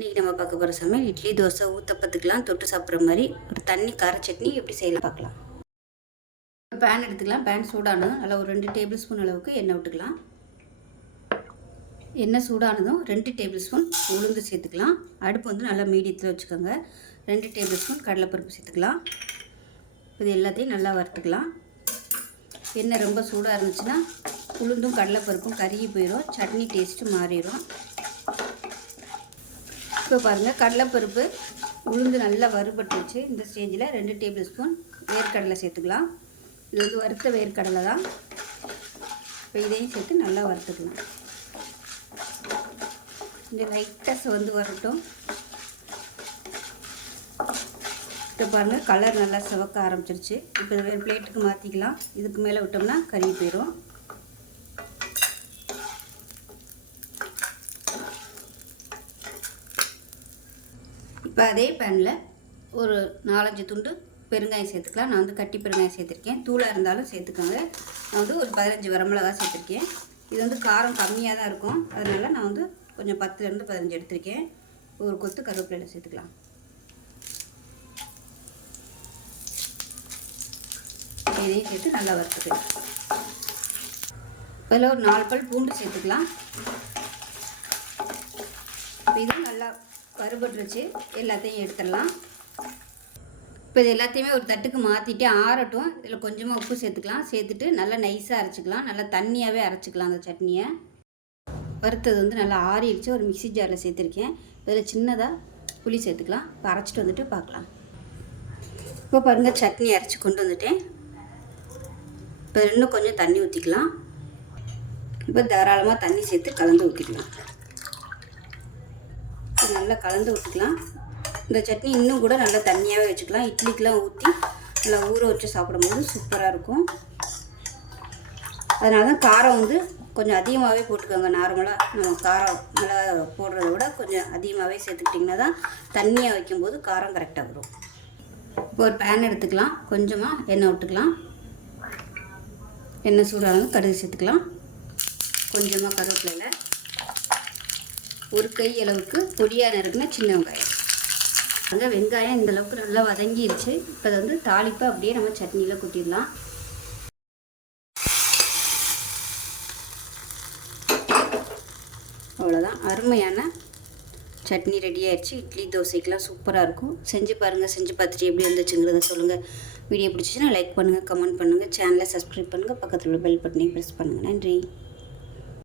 இன்றைக்கி நம்ம பார்க்க போகிற சமையல் இட்லி தோசை ஊத்தப்பத்துக்கெலாம் தொட்டு சாப்பிட்ற மாதிரி ஒரு தண்ணி கார சட்னி எப்படி செய்யலாம் பார்க்கலாம். பேன் எடுத்துக்கலாம். பேன் சூடானதும் அதில் ஒரு ரெண்டு டேபிள் ஸ்பூன் அளவுக்கு எண்ணெய் விட்டுக்கலாம். எண்ணெய் சூடானதும் ரெண்டு டேபிள் ஸ்பூன் உளுந்து சேர்த்துக்கலாம். அடுப்பு வந்து நல்லா மீடியத்தில் வச்சுக்கோங்க. ரெண்டு டேபிள் ஸ்பூன் கடலைப்பருப்பு சேர்த்துக்கலாம். இது எல்லாத்தையும் நல்லா வறுத்துக்கலாம். எண்ணெய் ரொம்ப சூடாக இருந்துச்சுன்னா உளுந்தும் கடலைப்பருப்பும் கருகி போயிடும் சட்னி டேஸ்ட்டு மாறிடும் இப்போ பாருங்கள் கடலைப்பருப்பு உளுந்து நல்லா வறுபட்டுருச்சு. இந்த ஸ்டேஜில் ரெண்டு டேபிள் ஸ்பூன் வேர்க்கடலை சேர்த்துக்கலாம். இது வந்து வறுத்த வேர்க்கடலை தான். இப்போ இதையும் சேர்த்து நல்லா வறுத்துக்கலாம். இந்த லைட்டாக வந்து வரட்டும். இப்போ பாருங்கள் கலர் நல்லா சிவக்க ஆரம்பிச்சிருச்சு. இப்போ பிளேட்டுக்கு மாற்றிக்கலாம் இதுக்கு மேலே விட்டோம்னா கறி போயிடும் இப்போ அதே பேனில் ஒரு நாலஞ்சு துண்டு பெருங்காயம் சேர்த்துக்கலாம். நான் வந்து கட்டி பெருங்காயம் சேர்த்துருக்கேன். தூளாக இருந்தாலும் சேர்த்துக்கோங்க. நான் வந்து ஒரு பதினஞ்சு வரமிளகா சேர்த்துருக்கேன். இது வந்து காரம் கம்மியாக தான் இருக்கும். அதனால் நான் வந்து கொஞ்சம் பத்துலேருந்து பதினஞ்சு எடுத்திருக்கேன். ஒரு கொத்து கருவேப்பிலையில் சேர்த்துக்கலாம். இதையும் சேர்த்து நல்லா வறுத்துக்கலாம். இதில் ஒரு நாலு பல் பூண்டு சேர்த்துக்கலாம். இது நல்லா வறுபட்டுருச்சு எல்லாத்தையும் எடுத்துடலாம். இப்போ இது எல்லாத்தையுமே ஒரு தட்டுக்கு மாற்றிட்டு ஆறட்டும். இதில் கொஞ்சமாக உப்பு சேர்த்துக்கலாம். சேர்த்துட்டு நல்லா நைஸாக அரைச்சிக்கலாம். நல்லா தண்ணியாகவே அரைச்சிக்கலாம் அந்த சட்னியை. வறுத்தது வந்து நல்லா ஆறிடுச்சு. ஒரு மிக்சி ஜாரில் சேர்த்துருக்கேன். இதில் சின்னதாக புளி சேர்த்துக்கலாம். இப்போ அரைச்சிட்டு வந்துட்டு பார்க்கலாம். இப்போ பாருங்கள் சட்னி அரைச்சி கொண்டு வந்துட்டேன். இப்போ இன்னும் கொஞ்சம் தண்ணி ஊற்றிக்கலாம். இப்போ தாராளமாக தண்ணி சேர்த்து கலந்து ஊற்றிக்கலாம். நல்லா கலந்து விட்டுக்கலாம் இந்த சட்னி இன்னும் கூட நல்லா தண்ணியாகவே வச்சுக்கலாம். இட்லிக்கெலாம் ஊற்றி நல்லா ஊற வச்சு சாப்பிடும்போது சூப்பராக இருக்கும். அதனால தான் காரம் வந்து கொஞ்சம் அதிகமாகவே போட்டுக்கோங்க. நார்மலாக நம்ம காரம் நல்லா போடுறத விட கொஞ்சம் அதிகமாகவே சேர்த்துக்கிட்டிங்கன்னா தான் தண்ணியாக வைக்கும்போது காரம் கரெக்டாக வரும். இப்போ ஒரு பேன் எடுத்துக்கலாம். கொஞ்சமாக எண்ணெய் விட்டுக்கலாம். எண்ணெய் சூடானாலும் கடுகு சேர்த்துக்கலாம். கொஞ்சமாக கருவேப்பிலையில் ஒரு கை அளவுக்கு பொடியாக நறுக்குன சின்ன வெங்காயம். அங்கே வெங்காயம் இந்த அளவுக்கு நல்லா வதங்கிருச்சு. இப்போ அதை வந்து தாளிப்பை அப்படியே நம்ம சட்னியில் கொட்டிடலாம். அவ்வளோதான் அருமையான சட்னி ரெடி ஆயிடுச்சு இட்லி தோசைக்கெலாம் சூப்பராக இருக்கும். செஞ்சு பாருங்கள் செஞ்சு பார்த்துட்டு எப்படி இருந்துச்சுங்கிறத சொல்லுங்கள் வீடியோ பிடிச்சிச்சுன்னா லைக் பண்ணுங்கள் கமெண்ட் பண்ணுங்கள் சேனலை சப்ஸ்கிரைப் பண்ணுங்கள் பக்கத்தில் உள்ள பெல் பட்டனையும் ப்ரெஸ் பண்ணுங்கள் நன்றி.